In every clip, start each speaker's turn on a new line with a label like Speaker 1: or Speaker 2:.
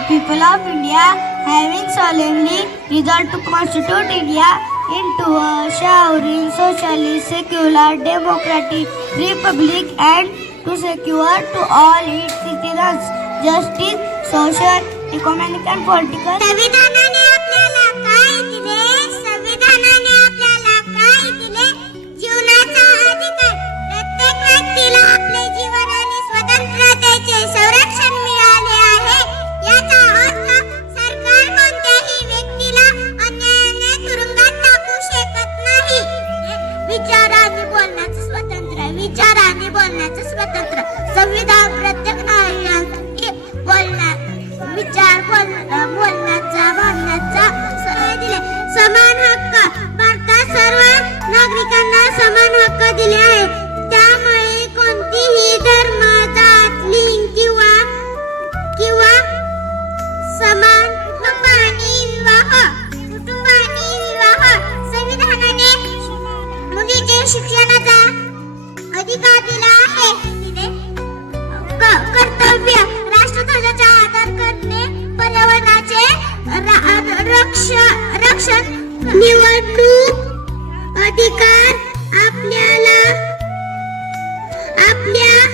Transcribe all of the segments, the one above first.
Speaker 1: the people of India, having solemnly resolved to constitute India into a sovereign, socialist, secular, democratic republic and to secure to all its citizens justice, social, economic and political.
Speaker 2: अधिकार दिला आहे. दिले. क- कर्तव्य. राष्ट्रध्वजाचा आदर करणे पर्यावरणाचे रा- रक्ष रक्षण. निवडणूक अधिकार आपल्याला आपल्या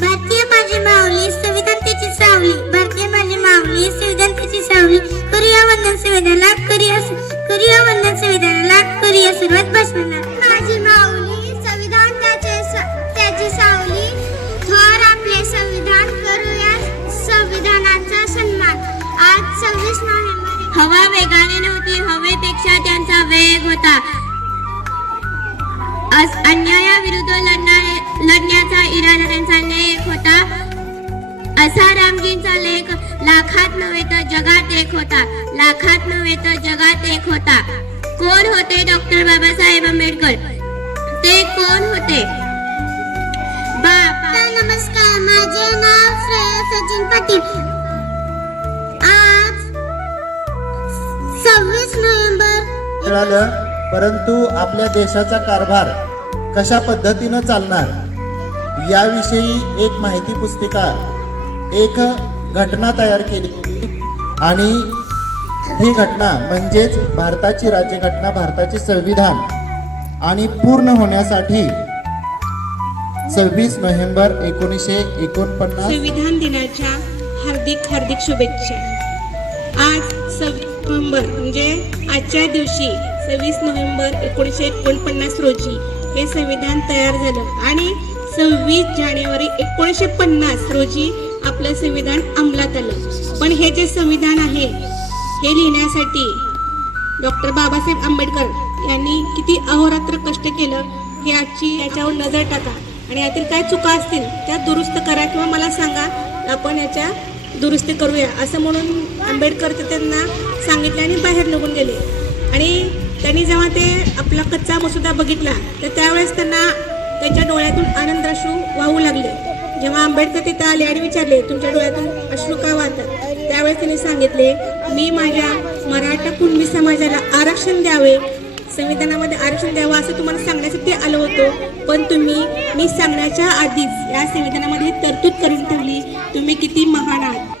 Speaker 2: भारतीय माझी माऊली संविधान त्याची सावली. भारतीय माझी माऊली संविधान त्याची सावली. करूया वंदन संविधानाला करूया करूया वंदन संविधानाला करूया सुरुवात भाषणाला त्यांचा होता अन्यायाविरुद्ध लढणारे लढण्याचा इरादा त्यांचा लेख होता. असा रामजींचा लेख लाखात नव्हे तर जगात एक होता. लाखात नव्हे तर जगात एक होता. कोण होते डॉक्टर बाबासाहेब आंबेडकर? ते कोण होते? बाबा नमस्कार माझे नाव श्रेया सचिन पाटील. आज सव्वीस नोव्हेंबर
Speaker 3: मिळालं परंतु आपल्या देशाचा कारभार कशा पद्धतीनं चालणार याविषयी एक माहिती पुस्तिका एक घटना तयार केली होती. आणि ही घटना म्हणजेच भारताची राज्यघटना भारताचे संविधान आणि पूर्ण होण्यासाठी सव्वीस नोव्हेंबर एकोणीसशे एकोणपन्नास
Speaker 4: संविधान दिनाच्या हार्दिक हार्दिक शुभेच्छा. आज सव्वीस नोव्हेंबर म्हणजे आजच्या दिवशी सव्वीस नोव्हेंबर एकोणीसशे एकोणपन्नास रोजी हे संविधान तयार झालं. आणि सव्वीस जानेवारी एकोणीसशे पन्नास रोजी आपलं संविधान अंमलात आलं. पण हे जे संविधान आहे हे लिहिण्यासाठी डॉक्टर बाबासाहेब आंबेडकर यांनी किती अहोरात्र कष्ट केलं हे आजची याच्यावर नजर टाका. आणि यातील काय चुका असतील त्या दुरुस्त करा किंवा मला सांगा आपण याच्या दुरुस्ती करूया. असं म्हणून आंबेडकर त्यांना सांगितले आणि बाहेर निघून गेले. आणि त्यांनी जेव्हा ते आपला कच्चा मसुदा बघितला तर त्यावेळेस त्यांना त्यांच्या डोळ्यातून आनंदाश्रू वाहू लागले. जेव्हा आंबेडकर तिथं आले आणि विचारले तुमच्या डोळ्यातून अश्रू का वाहतात? त्यावेळेस त्यांनी सांगितले मी माझ्या मराठा कुणबी समाजाला आरक्षण द्यावे संविधानामध्ये आरक्षण द्यावं असं तुम्हाला सांगण्यासाठी आलो होतो. पण तुम्ही मी सांगण्याच्या आधीच या संविधानामध्ये तरतूद करून ठेवली. तुम्ही किती महान आहात.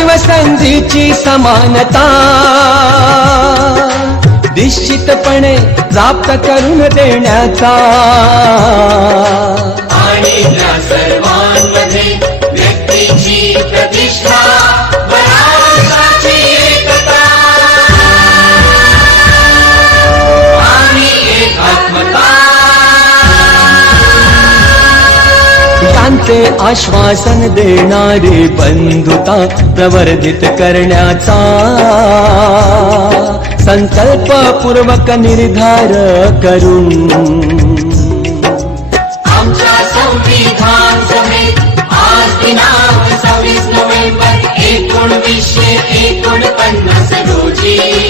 Speaker 5: शिव संधीची समानता. निश्चितपणे प्राप्त करून देण्याचा. आणि सर्वांमध्ये व्यक्तीची प्रतिष्ठा. आश्वासन देणारी बंधुता प्रवर्धित करण्याचा संकल्पपूर्वक निर्धार करून
Speaker 6: आमच्या संविधान सभेत आज दिनांक सव्वीस नोव्हेंबर एकोणवीसशे एकोणपन्नास रोजी.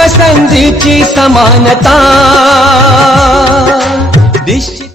Speaker 5: दर्जाची समानता. निश्चित